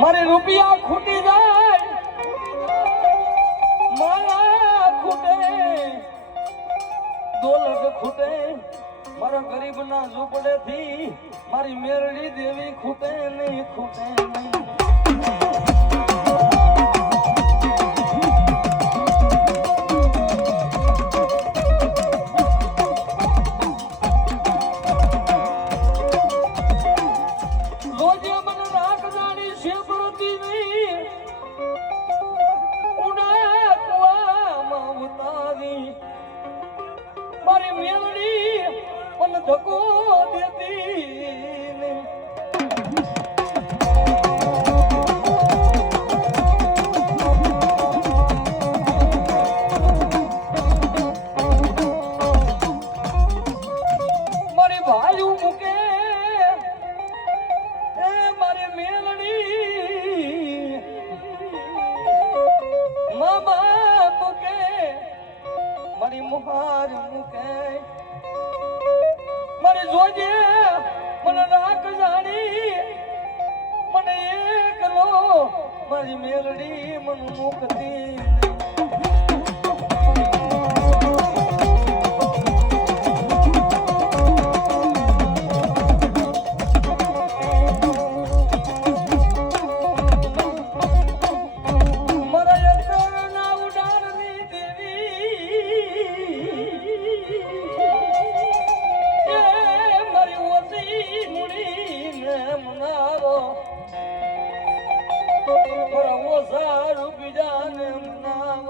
મારે રૂપિયા ખૂટી જાય મારા ખૂટે દોલત ખૂટે મારા ગરીબ ના ઝૂંપડે થી મારી મેરડી દેવી ખૂટે નહીં ખૂટે નહીં મારી મેલડી પણ ધક્કો દેતી નહીં મારી ભાઈ મૂકે એ મારી મેલડી મામા મૂકે મારી મુહાર મૂકે મારી જોજે મને રાખ જાણી મને એકલો મારી મેલડી મન મુકતી સારું બીજાને નામ